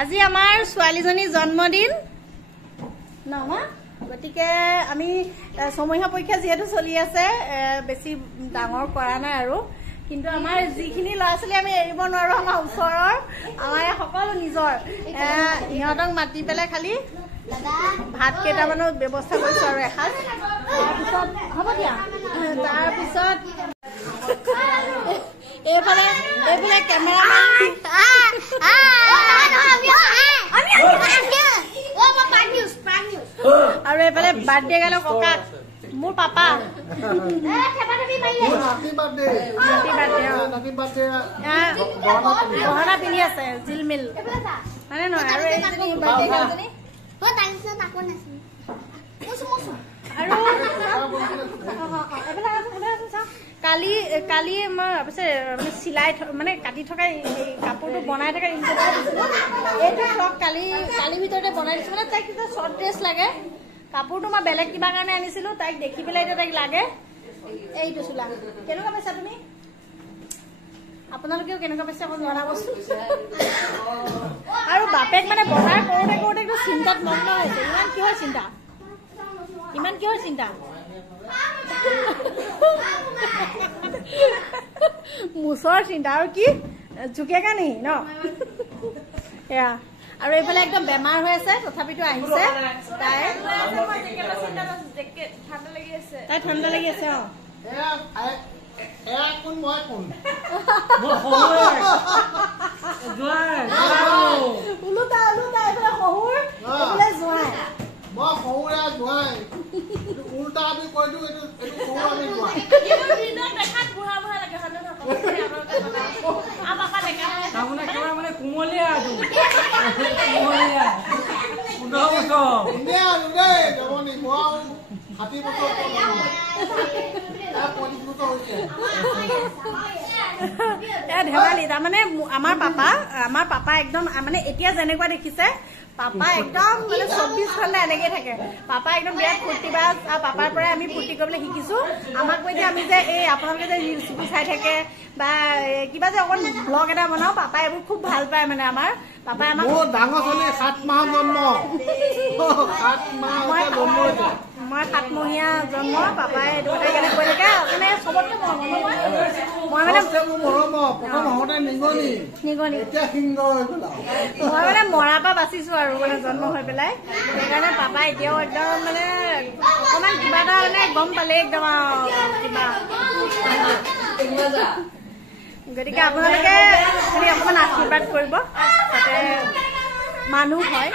আজি আমাৰ ছোৱালীজনী জন্মদিন নহয় গতিকে আমি সময় পৰীক্ষা যেহেতু চলি আছে বেছি ডাঙৰ কৰা নাই আৰু কিন্তু আমাৰ যিখিনি ল'ৰা ছোৱালী আমি এৰিব নোৱাৰো আমাৰ ওচৰৰ আমাৰ সকলো নিজৰ ইহঁতক মাতি পেলাই খালি ভাত কেইটামানৰ ব্যৱস্থা কৰিছো আৰু এসাঁজ তাৰপিছত হ'ব দিয়া তাৰপিছত এইফালে কেমেৰামেন আৰু এইফালে বাৰ্থডে গালো ককা মোৰ পাপা গহনা পিন্ধি আছে জিলমিল মানে নহয় আৰু কালি মই চিলাই মানে কাটি থকা কাপোৰটো বনাই থকা এইটো ফ্ৰক কালি ভিতৰতে বনাই দিছো মানে তাইক শ্বৰ্ট ড্ৰেছ লাগে কাপোৰটো মই বেলেগ কিবা কাৰণে আনিছিলো তাইক দেখি পেলাই এতিয়া তাইক লাগে এইটো চোলা কেনেকুৱা পাইছা তুমি আপোনালোকেও কেনেকুৱা পাইছে অকণ জনাবচোন আৰু বাপেক মানে বজাৰ কৰোঁতে একদম চিন্তাত মগ্ন হৈছে ইমান কিহৰ চিন্তা মুছৰ চিন্তা আৰু কি ঝুকেগা নেকি ন এয়া আৰু এইফালে একদম বেমাৰ হৈ আছে তথাপিতো আহিছে তাই ঠাণ্ডা লাগি আছে ধেমালি তাৰমানে আমাৰ পাপা একদম মানে এতিয়া যেনেকুৱা দেখিছে পাপা একদম মানে 24 ঘণ্টা এনেকে থাকে পাপা একদম বিৰাট ফূৰ্তিবাজ আৰু পাপাৰ পৰাই আমি ফূৰ্তি কৰিবলৈ শিকিছো আমাক কৈ আমি যে এই আপোনালোকে যে ৰিলচবোৰ চাই থাকে বা কিবা যে অকণ ব্লগ এটা বনাও পাপাই এইবোৰ খুব ভাল পায় মানে আমাৰ পাপাই আমাক ডাঙৰ ছোৱালী 7 মাহ জন্ম মই 7মহীয়া জন্ম পাপাই এইটো কথা কেনে কৈ থাকে মানে চবতকে মই মানে মৰাৰ পৰা বাচিছো আৰু মানে জন্ম হৈ পেলাই সেইকাৰণে পাপাই এতিয়াও একদম মানে অকণমান কিবা এটা মানে গম পালে একদম কিবা গতিকে আপোনালোকে খালি অকণমান আশীৰ্বাদ কৰিব যাতে মানুহ হয়